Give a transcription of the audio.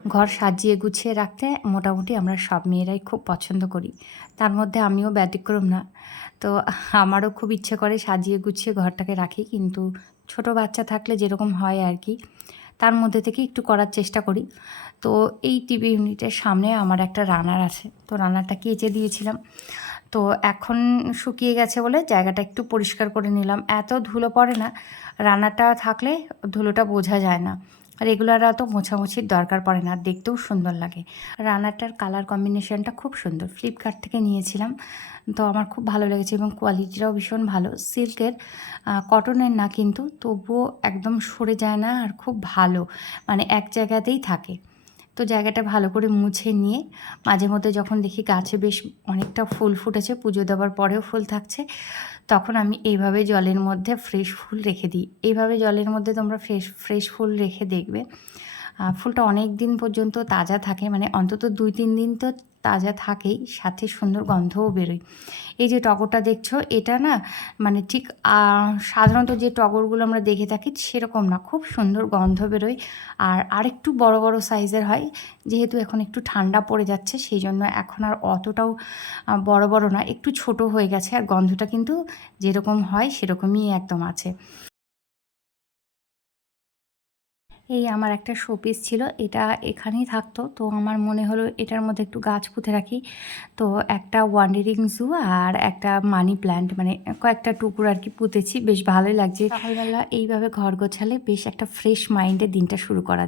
ঘর সাজিয়ে গুছিয়ে রাখতে মোটামুটি আমরা সব মেয়েরাই খুব পছন্দ করি। তার মধ্যে আমিও ব্যতিক্রম না। তো আমারও খুব ইচ্ছে করে সাজিয়ে গুছিয়ে ঘরটাকে রাখি। কিন্তু ছোট বাচ্চা থাকলে যেরকম হয় আর কি, তার মধ্যে থেকে একটু করার চেষ্টা করি। তো এই টিভি ইউনিটের সামনে আমার একটা রানার আছে। তো রানারটা কেচে দিয়েছিলাম। তো এখন শুকিয়ে গেছে বলে জায়গাটা একটু পরিষ্কার করে নিলাম। এত ধুলো পড়ে না, রানারটা থাকলে ধুলোটা বোঝা যায় না। রেগুলার অত মোছামুছির দরকার পড়ে না, আর দেখতেও সুন্দর লাগে। রানারটার কালার কম্বিনেশনটা খুব সুন্দর, ফ্লিপকার্ট থেকে নিয়েছিলাম। তো আমার খুব ভালো লেগেছে এবং কোয়ালিটিটাও ভীষণ ভালো। সিল্কের, কটনের না কিন্তু, তবুও একদম সরে যায় না আর খুব ভালো, মানে এক জায়গাতেই থাকে। তো জায়গাটা ভালো করে মুছে নিয়ে মাঝে মধ্যে যখন দেখি গাছে বেশ অনেকটা ফুল ফুটেছে, পুজো দেওয়ার পরেও ফুল থাকছে, তখন আমি এইভাবে জলের মধ্যে ফ্রেশ ফুল রেখে দিই। এইভাবে জলের মধ্যে তোমরা ফ্রেশ ফ্রেশ ফুল রেখে দেখবে, ফুলটা অনেক দিন পর্যন্ত তাজা থাকে, মানে অন্তত ২-৩ দিন তো তাজা থাকেই, সাথে সুন্দর গন্ধও বেরোয়। এই যে টগরটা দেখছো, এটা না মানে ঠিক সাধারণত যে টগরগুলো আমরা দেখে থাকি সেরকম না, খুব সুন্দর গন্ধ বেরোয়। আর আরেকটু বড় বড় সাইজের হয়, যেহেতু এখন একটু ঠান্ডা পড়ে যাচ্ছে সেই জন্য এখন আর অতটাও বড় বড় না, একটু ছোট হয়ে গেছে, আর গন্ধটা কিন্তু যেরকম হয় সেরকমই একদম আছে। এই আমার একটা শোপিস ছিল, এটা এখানেই থাকতো। তো আমার মনে হলো এটার মধ্যে একটু গাছ পুঁতে রাখি। তো একটা ওয়ান্ডারিং জু আর একটা মানি প্ল্যান্ট, মানে কয়েকটা টুকরো আর কি পুঁতেছি, বেশ ভালোই লাগছে। সকালবেলা এইভাবে ঘর গোছালে বেশ একটা ফ্রেশ মাইন্ডে দিনটা শুরু করা